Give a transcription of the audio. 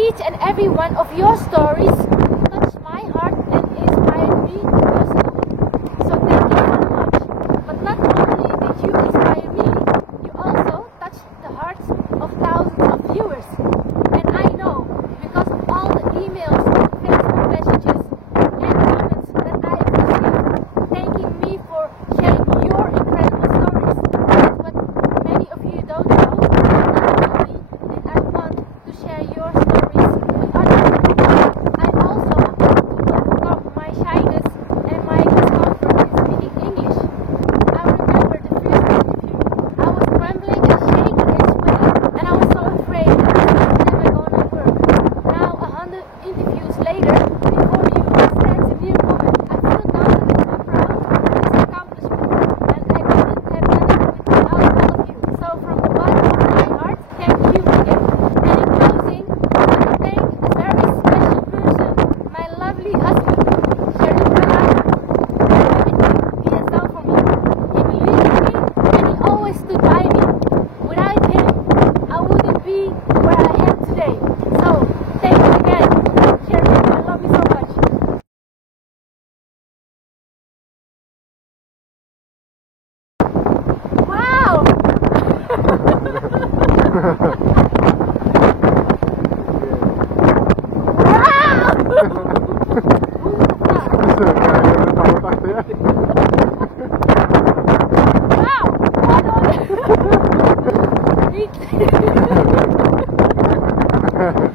each and every one of your stories touch my heart and inspire me personally. So thank you so much. But not only did you inspire me, you also touched the hearts of thousands of viewers. And I know, because of all the emails, Facebook messages, and comments that I've received, thanking me for sharing your incredible stories. But many of you don't know, not only did I want to share your stories with others, I also had to overcome my shyness and my discomfort in speaking English. I remember the first interview. I was trembling and shaking and sweating, and I was so afraid that this was never gonna work. Now, 100 interviews later, before you stands a new woman, I feel confident and proud of this accomplishment, and I couldn't have done it without all of you. So from the bottom of my heart, thank you again. And in closing, I want to thank a very special person, my lovely husband, Sharif Kalam, for everything he has done for me. He believed in me and he always stood by me. Without him, I wouldn't be where I am today. So, thank you again, Sharif. I love you so much. Wow! Wow!